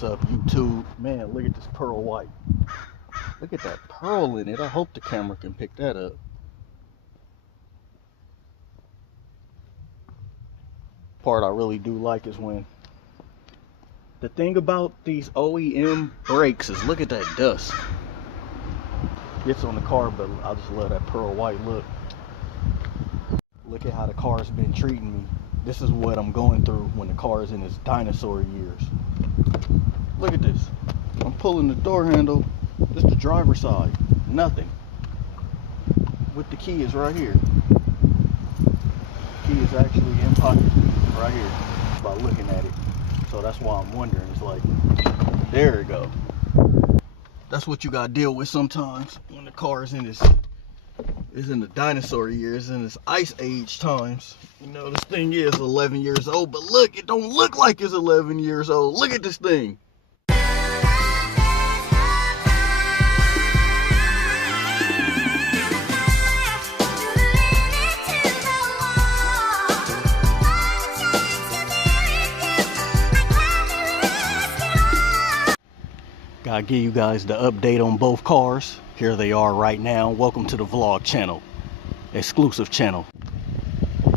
What's up, YouTube? Man, look at this pearl white. Look at that pearl in it. I hope the camera can pick that up. Part I really do like is when the thing about these OEM brakes is, look at that dust. Gets on the car, but I just love that pearl white look. Look at how the car's been treating me. This is what I'm going through when the car is in its dinosaur years. Look at this. I'm pulling the door handle. This is the driver's side. Nothing. With the key is right here. Key is actually in pocket right here by looking at it. So that's why I'm wondering. It's like, there it go. That's what you gotta deal with sometimes when the car is in the dinosaur years, in its ice age times. You know, this thing is 11 years old, but look, it don't look like it's 11 years old. Look at this thing. Gotta give you guys the update on both cars. Here they are right now. Welcome to the vlog channel, exclusive channel.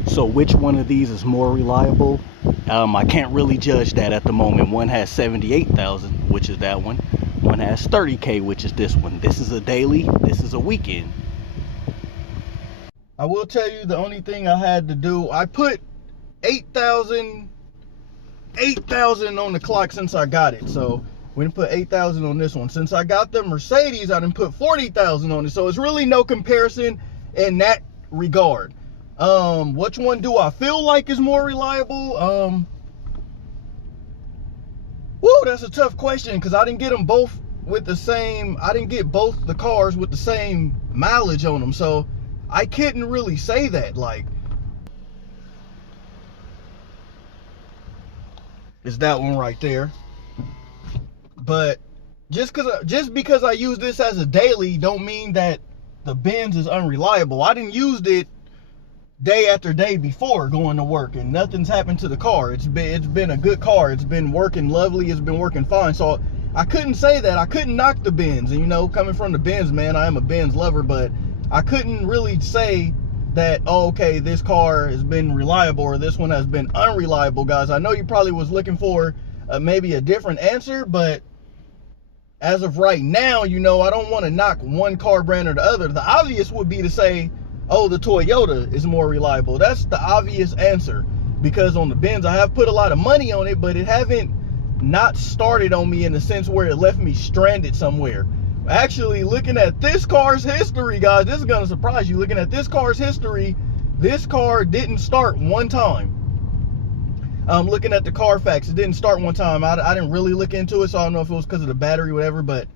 So which one of these is more reliable? I can't really judge that at the moment. One has 78,000, which is that one. One has 30K, which is this one. This is a daily, this is a weekend. I will tell you the only thing I had to do, I put 8,000 on the clock since I got it. So we didn't put 8,000 on this one. Since I got the Mercedes, I didn't put 40,000 on it. So it's really no comparison in that regard. Which one do I feel like is more reliable? Whoa, that's a tough question because I didn't get them both with the same, I didn't get both the cars with the same mileage on them. So I couldn't really say that. Like, it's that one right there. But just because I use this as a daily don't mean that the Benz is unreliable. I didn't use it day after day before going to work and nothing's happened to the car. It's been a good car. It's been working lovely. It's been working fine. So I couldn't say that. I couldn't knock the Benz. And you know, coming from the Benz, man, I am a Benz lover, but I couldn't really say that, oh, okay, this car has been reliable or this one has been unreliable, guys. I know you probably was looking for maybe a different answer, but as of right now, you know, I don't want to knock one car brand or the other. The obvious would be to say, oh, the Toyota is more reliable. That's the obvious answer, because on the Benz, I have put a lot of money on it, but it haven't not started on me in the sense where it left me stranded somewhere. Actually, looking at this car's history, guys, this is going to surprise you. Looking at this car's history, this car didn't start one time. Looking at the Carfax, it didn't start one time. I didn't really look into it, so I don't know if it was because of the battery or whatever, but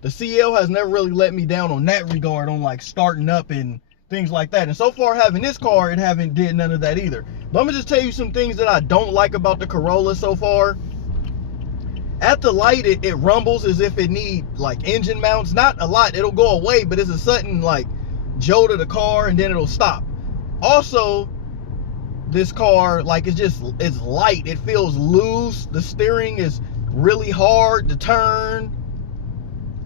the CL has never really let me down on that regard, on like starting up and things like that. And so far, having this car, it haven't did none of that either. But I'm gonna just tell you some things that I don't like about the Corolla so far. At the light, it rumbles as if it need like engine mounts. Not a lot, it'll go away, but it's a sudden like jolt of the car and then it'll stop. Also, this car, like, it's light. It feels loose. The steering is really hard to turn.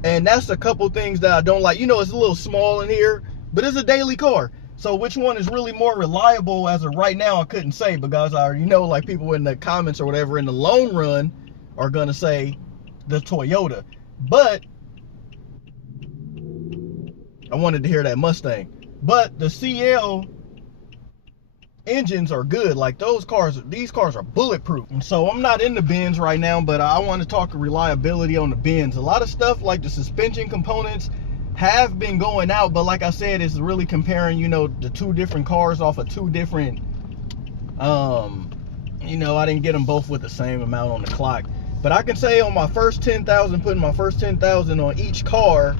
And that's a couple things that I don't like. You know, it's a little small in here, but it's a daily car. So which one is really more reliable as of right now, I couldn't say, because I already know, like, people in the comments or whatever in the long run are gonna say the Toyota. But I wanted to hear that Mustang. But the CL engines are good. Like, these cars are bulletproof. And so I'm not in the Benz right now, but I want to talk reliability on the Benz. A lot of stuff like the suspension components have been going out, but like I said, it's really comparing, you know, the two different cars off of two different, you know, I didn't get them both with the same amount on the clock. But I can say on my first 10,000, putting my first 10,000 on each car,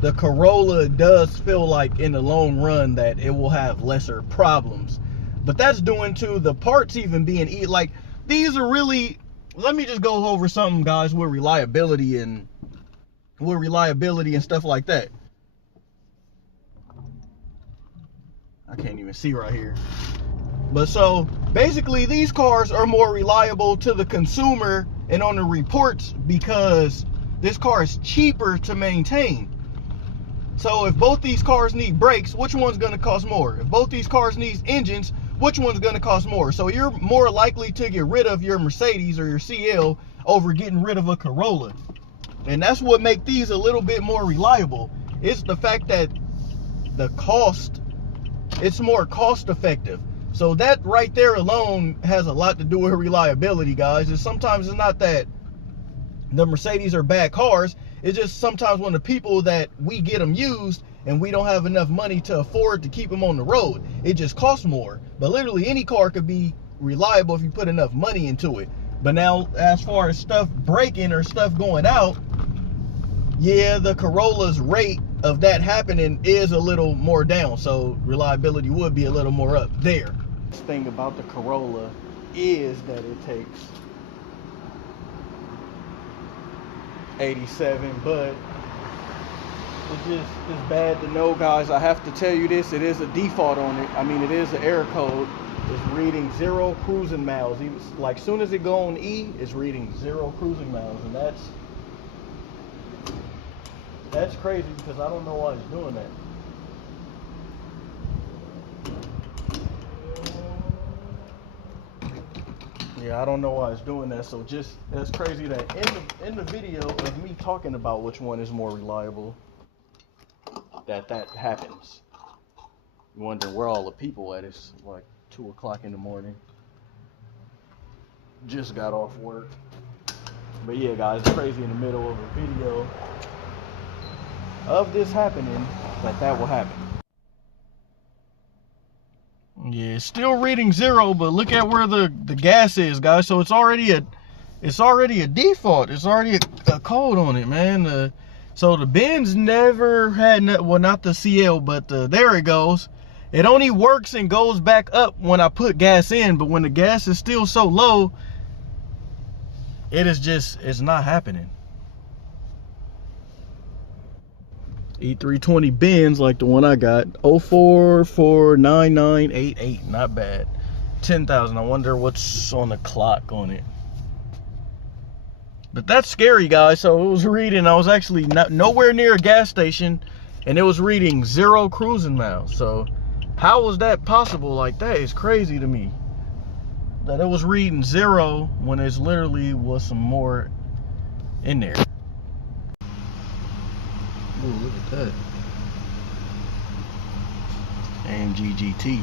the Corolla does feel like in the long run that it will have lesser problems. But that's due to the parts even being like, these are really, let me just go over something, guys, with reliability and stuff like that. I can't even see right here. But so basically these cars are more reliable to the consumer and on the reports because this car is cheaper to maintain. So if both these cars need brakes, which one's going to cost more? If both these cars need engines, which one's going to cost more? So you're more likely to get rid of your Mercedes or your CL over getting rid of a Corolla. And that's what makes these a little bit more reliable. It's the fact that the cost, it's more cost effective. So that right there alone has a lot to do with reliability, guys. And sometimes it's not that the Mercedes are bad cars. It's just sometimes when the people that we get them used and we don't have enough money to afford to keep them on the road, it just costs more. But literally any car could be reliable if you put enough money into it. But now as far as stuff breaking or stuff going out, yeah, the Corolla's rate of that happening is a little more down, so reliability would be a little more up there. The thing about the Corolla is that it takes 87, but it's bad to know, guys. I have to tell you this, it is a default on it. I mean, it is an error code. It's reading 0 cruising miles. Even like soon as it go on E, it's reading 0 cruising miles, and that's crazy because I don't know why it's doing that. Yeah, I don't know why it's doing that. So just, that's crazy that in the video of me talking about which one is more reliable, that happens. You wonder where all the people at. It's like 2 o'clock in the morning. Just got off work. But yeah, guys, it's crazy in the middle of a video of this happening that will happen. Yeah, it's still reading 0, but look at where the gas is, guys. So it's already a default. It's already a code on it, man. So the Benz never had, well, not the CL, but there it goes. It only works and goes back up when I put gas in, but when the gas is still so low, it's not happening. E320 Benz like the one I got, 0449988, not bad. 10,000. I wonder what's on the clock on it. But that's scary, guys. So it was reading, I was actually nowhere near a gas station, and it was reading 0 cruising miles. So how was that possible? Like, that is crazy to me, that it was reading 0 when it's literally was some more in there. Ooh, look at that. AMG GT.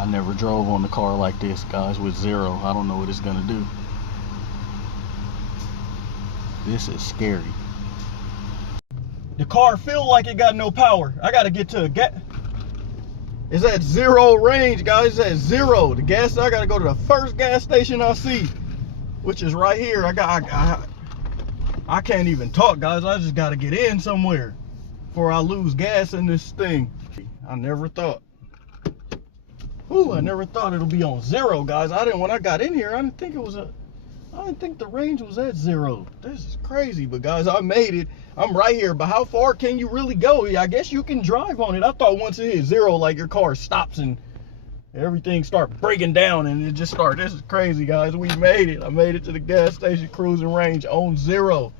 I never drove on the car like this, guys, with 0. I don't know what it's gonna do. This is scary. The car feel like it got no power. I gotta get to a gas. It's at 0 range, guys. It's at 0. The gas, I gotta go to the first gas station I see, which is right here. I can't even talk, guys. I just gotta get in somewhere before I lose gas in this thing. I never thought. Ooh, I never thought it'll be on 0, guys. When I got in here, I didn't think the range was at 0. This is crazy, but guys, I made it. I'm right here, but how far can you really go? I guess you can drive on it. I thought once it hit 0, like your car stops and everything start breaking down and it just starts. This is crazy, guys. We made it. I made it to the gas station cruising range on 0.